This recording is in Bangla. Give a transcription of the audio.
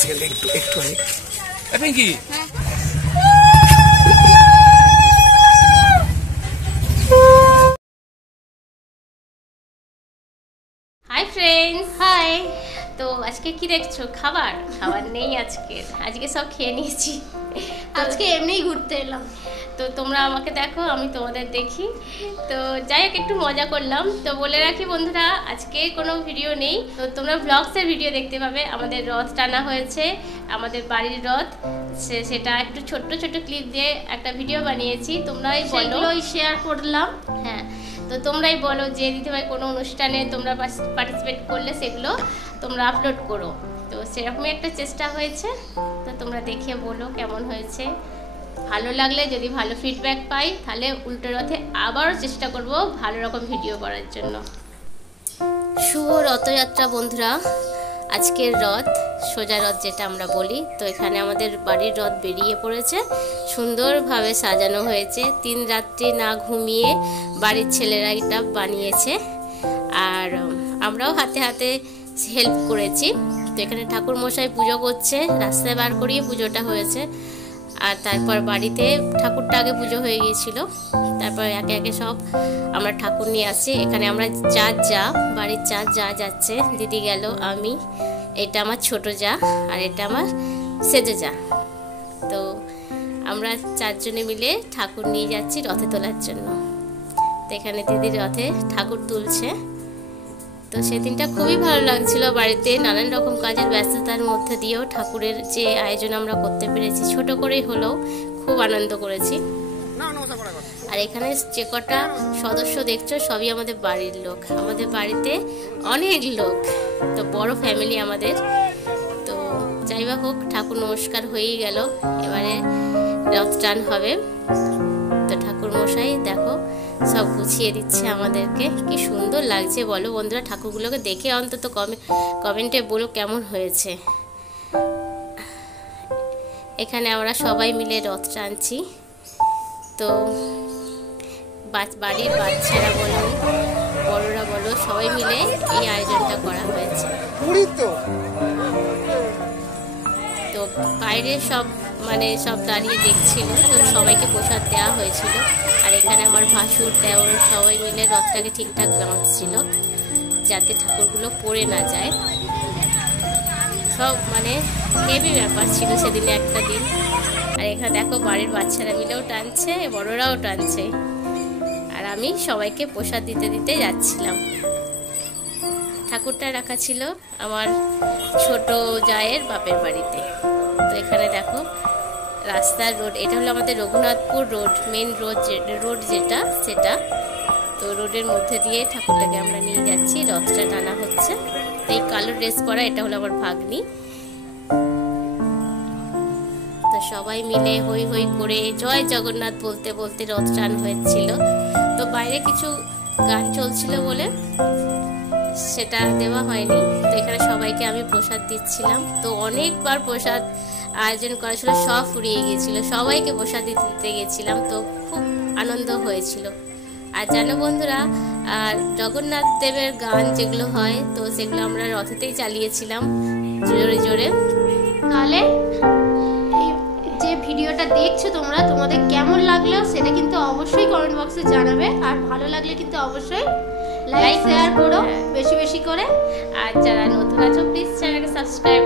সেকেন্ড একটু একটু পিঙ্কি হাই ফ্রেন্ডস, হাই। তো আজকে কি দেখছো? খাবার খাবার নেই আজকে সব খেয়ে নিয়েছি। আজকে এমনিই ঘুরতে এলাম। তো তোমরা আমাকে দেখো, আমি তোমাদের দেখি। তো যাই হোক, একটু মজা করলাম। তো বলে রাখি বন্ধুরা, আজকে কোনো ভিডিও নেই। তো তোমরা ব্লগসের ভিডিও দেখতে পাবে। আমাদের রথ টানা হয়েছে, আমাদের বাড়ির রথ। সেটা একটু ছোট্ট ছোট্ট ক্লিপ দিয়ে একটা ভিডিও বানিয়েছি। তোমরাই বলো, শেয়ার করলাম। হ্যাঁ, তো তোমরাই বলো যে দিদিভাই কোনো অনুষ্ঠানে তোমরা পার্টিসিপেট করলে সেগুলো তোমরা আপলোড করো। তো সেরকমই একটা চেষ্টা হয়েছে। তো তোমরা দেখে বলো কেমন হয়েছে। ভালো লাগলে, যদি ভালো ফিডব্যাক পাই, তাহলে উল্টো রথে আবারও চেষ্টা করব ভালো রকম ভিডিও করার জন্য। শুভ রথযাত্রা বন্ধুরা। আজকের রথ, সোজা রথ যেটা আমরা বলি। তো এখানে আমাদের বাড়ির রথ বেরিয়ে পড়েছে, সুন্দরভাবে সাজানো হয়েছে। 3 রাত্রি না ঘুমিয়ে বাড়ির ছেলেরা এটা বানিয়েছে, আর আমরাও হাতে হাতে হেল্প করেছি। তো এখানে ঠাকুর মশাই পুজো করছে, রাস্তায় বার করিয়ে পুজোটা হয়েছে। আর তারপর বাড়িতে ঠাকুরটা আগে পুজো হয়ে গিয়েছিল। তারপর একে একে সব আমরা ঠাকুর নিয়ে আসছি। এখানে আমরা বাড়ির 4 যা যাচ্ছে। দিদি গেল, আমি, এটা আমার ছোট যা, আর এটা আমার সেজে যা। তো আমরা 4 জনে মিলে ঠাকুর নিয়ে যাচ্ছি রথে তোলার জন্য। তো এখানে দিদির রথে ঠাকুর তুলছে। তো সেদিনটা খুবই ভালো লাগছিল। বাড়িতে নানান রকম কাজের ব্যস্ততার মধ্যে দিয়েও ঠাকুরের যে আয়োজন আমরা করতে পেরেছি, ছোট করেই হলেও খুব আনন্দ করেছি। আর এখানে যে কটা সদস্য দেখছো, সবই আমাদের বাড়ির লোক। আমাদের বাড়িতে অনেক লোক, তো বড় ফ্যামিলি আমাদের। তো যাই বা হোক, ঠাকুর নমস্কার হয়েই গেল। এবারে রথ টান হবে। তো ঠাকুর মশাই দেখো সব গুছিয়ে দিচ্ছে আমাদেরকে। কি সুন্দর লাগছে বলো বন্ধুরা। ঠাকুরগুলোকে দেখে অন্তত কমেন্টে বলো কেমন হয়েছে। এখানে আমরা সবাই মিলে রথ টানছি। তো বাড়ির বাচ্চারা বলো, বড়রা বলো, সবাই মিলে এই আয়োজনটা করা হয়েছে। তো বাইরে সব দাঁড়িয়ে দেখছিল। তো সবাইকে প্রসাদ দেওয়া হয়েছিল। আর এখানে আমার ভাসুর, দেওর সবাই মিলে রথটাকে ঠিকঠাক বাঁধছিল, যাতে ঠাকুরগুলো পড়ে না যায়। সব হেভি ব্যাপার ছিল সেদিনে একটা দিন। আর এখানে দেখো বাড়ির বাচ্চারা মিলেও টানছে, বড়রাও টানছে। আর আমি সবাইকে প্রসাদ দিতে দিতে যাচ্ছিলাম। ঠাকুরটা রাখা ছিল আমার ছোট জায়ের বাপের বাড়িতে। তো এখানে দেখো রাস্তার রোড, এটা হলো আমাদের রঘুনাথপুর রোড, মেন রোড যেটা, সেটা। তো রোডের মধ্যে দিয়ে ঠাকুরটাকে আমরা নিয়ে যাচ্ছি, রথটা টানা হচ্ছে। এই কালো ড্রেস পরা, এটা হলো আমার ভাগ্নি। তো সবাই মিলে হই হই করে জয় জগন্নাথ বলতে বলতে রথ টান হয়েছিল। তো বাইরে কিছু গান চলছিল বলে সেটা দেওয়া হয়নি। তো এখানে সবাইকে আমি প্রসাদ দিচ্ছিলাম। তো অনেকবার প্রসাদ আয়োজন করা ছিল, সব ফুরিয়ে গিয়েছিল। সবাইকে প্রসাদ দিতে গেছিলাম। তো খুব আনন্দ হয়েছিল। আর জানো বন্ধুরা, জগন্নাথ দেবের গান যেগুলো হয়, তো সেগুলো আমরা রথেতেই চালিয়েছিলাম জোরে জোরে। তাহলে এই যে ভিডিওটা দেখছো তোমরা, তোমাদের কেমন লাগলো সেটা কিন্তু অবশ্যই কমেন্ট বক্সে জানাবে। আর ভালো লাগলে কিন্তু অবশ্যই লাইক শেয়ার করো বেশি বেশি করে। আর যারা নতুন আছো, প্লিজ চ্যানেলকে সাবস্ক্রাইব